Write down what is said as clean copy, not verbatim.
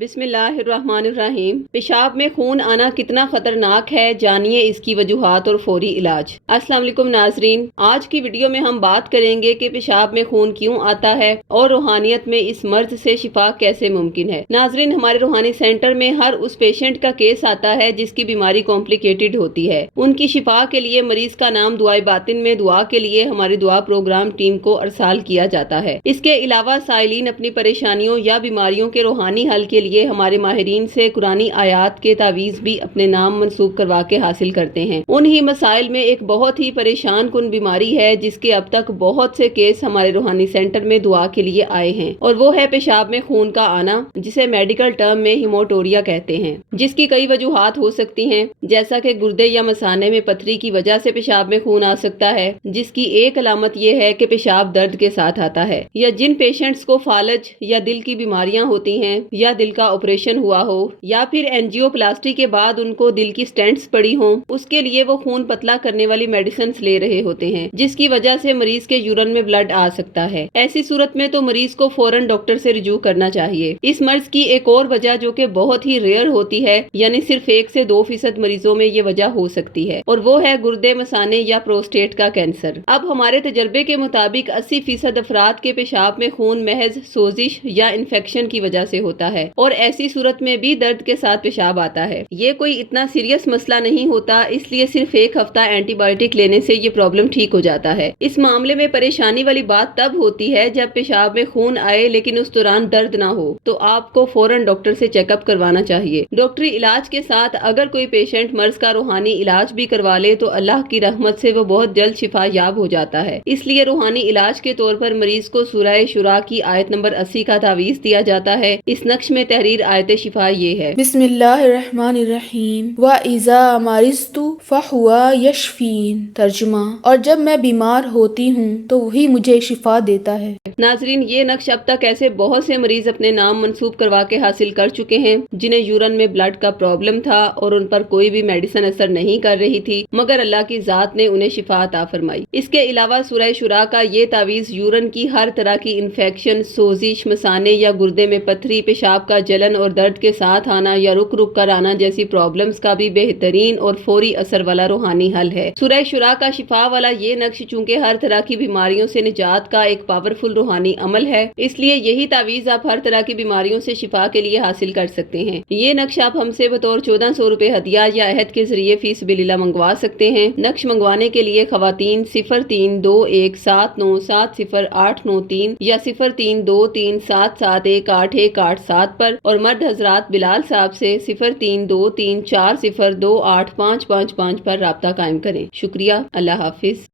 بسم اللہ الرحمن الرحیم۔ پیشاب میں خون آنا کتنا خطرناک ہے، جانیے اس کی وجوہات اور فوری علاج۔ السلام علیکم ناظرین، آج کی ویڈیو میں ہم بات کریں گے کہ پیشاب میں خون کیوں آتا ہے اور روحانیت میں اس مرض سے شفا کیسے ممکن ہے۔ ناظرین، ہمارے روحانی سینٹر میں ہر اس پیشنٹ کا کیس آتا ہے جس کی بیماری کمپلیکیٹڈ ہوتی ہے۔ ان کی شفا کے لیے مریض کا نام دعائے باطن میں دعا کے لیے ہماری دعا پروگرام ٹیم کو ارسال کیا جاتا ہے۔ اس کے علاوہ سائلین اپنی پریشانیوں یا بیماریوں کے روحانی حل کے لیے ہمارے ماہرین سے قرآنی آیات کے تعویذ بھی اپنے نام منسوب کروا کے حاصل کرتے ہیں۔ انہی مسائل میں ایک بہت ہی پریشان کن بیماری ہے جس کے اب تک بہت سے کیس ہمارے روحانی سینٹر میں دعا کے لیے آئے ہیں، اور وہ ہے پیشاب میں خون کا آنا، جسے میڈیکل ٹرم میں ہیموٹوریا کہتے ہیں، جس کی کئی وجوہات ہو سکتی ہیں، جیسا کہ گردے یا مثانے میں پتھری کی وجہ سے پیشاب میں خون آ سکتا ہے، جس کی ایک علامت یہ ہے کہ پیشاب درد کے ساتھ آتا ہے، یا جن پیشنٹس کو فالج یا دل کی بیماریاں ہوتی ہیں، یا دل کا آپریشن ہوا ہو، یا پھر اینجیو پلاسٹی کے بعد ان کو دل کی سٹینٹس پڑی ہوں، اس کے لیے وہ خون پتلا کرنے والی میڈیسنز لے رہے ہوتے ہیں، جس کی وجہ سے مریض کے یورین میں بلڈ آ سکتا ہے۔ ایسی صورت میں تو مریض کو فوراً ڈاکٹر سے رجوع کرنا چاہیے۔ اس مرض کی ایک اور وجہ جو کہ بہت ہی ریئر ہوتی ہے، یعنی صرف 1 سے 2% مریضوں میں یہ وجہ ہو سکتی ہے، اور وہ ہے گردے، مثانے یا پروسٹیٹ کا کینسر۔ اب ہمارے تجربے کے مطابق 80% افراد کے پیشاب میں خون محض سوزش یا انفیکشن کی وجہ سے ہوتا ہے، اور ایسی صورت میں بھی درد کے ساتھ پیشاب آتا ہے۔ یہ کوئی اتنا سیریس مسئلہ نہیں ہوتا، اس لیے صرف 1 ہفتہ اینٹی بائیوٹک لینے سے یہ پرابلم ٹھیک ہو جاتا ہے۔ اس معاملے میں پریشانی والی بات تب ہوتی ہے جب پیشاب میں خون آئے لیکن اس دوران درد نہ ہو، تو آپ کو فوراً ڈاکٹر سے چیک اپ کروانا چاہیے۔ ڈاکٹری علاج کے ساتھ اگر کوئی پیشنٹ مرض کا روحانی علاج بھی کروا لے تو اللہ کی رحمت سے وہ بہت جلد شفا یاب ہو جاتا ہے۔ اس لیے روحانی علاج کے طور پر مریض کو سورہ شورا کی آیت نمبر 80 کا تعویذ دیا جاتا ہے۔ اس نقش میں تحریر آیت شفا یہ ہے: بسم اللہ الرحمن الرحیم وَإِذَا مَرِضْتُ فَهُوَ يَشْفِينِ۔ ترجمہ: اور جب میں بیمار ہوتی ہوں تو وہی مجھے شفا دیتا ہے۔ ناظرین، یہ نقش اب تک ایسے بہت سے مریض اپنے نام منسوب کروا کے حاصل کر چکے ہیں جنہیں یورین میں بلڈ کا پرابلم تھا اور ان پر کوئی بھی میڈیسن اثر نہیں کر رہی تھی، مگر اللہ کی ذات نے انہیں شفا عطا فرمائی۔ اس کے علاوہ سورہ شورا کا یہ تعویذ یورین کی ہر طرح کی انفیکشن، سوزش، مثانے یا گردے میں پتھری، پیشاب کا جلن اور درد کے ساتھ آنا یا رک رک کر آنا جیسی پرابلمز کا بھی بہترین اور فوری اثر والا روحانی حل ہے۔ سورہ شورا کا شفا والا یہ نقش چونکہ ہر طرح کی بیماریوں سے نجات کا ایک پاورفل روحانی عمل ہے، اس لیے یہی تعویذ آپ ہر طرح کی بیماریوں سے شفا کے لیے حاصل کر سکتے ہیں۔ یہ نقش آپ ہم سے بطور 1400 روپے ہدیہ یا عہد کے ذریعے فی سبیل اللہ منگوا سکتے ہیں۔ نقش منگوانے کے لیے خواتین 0321707089 یا 0323771818 پر، اور مرد حضرات بلال صاحب سے 0323402855 پر رابطہ قائم کریں۔ شکریہ، اللہ حافظ۔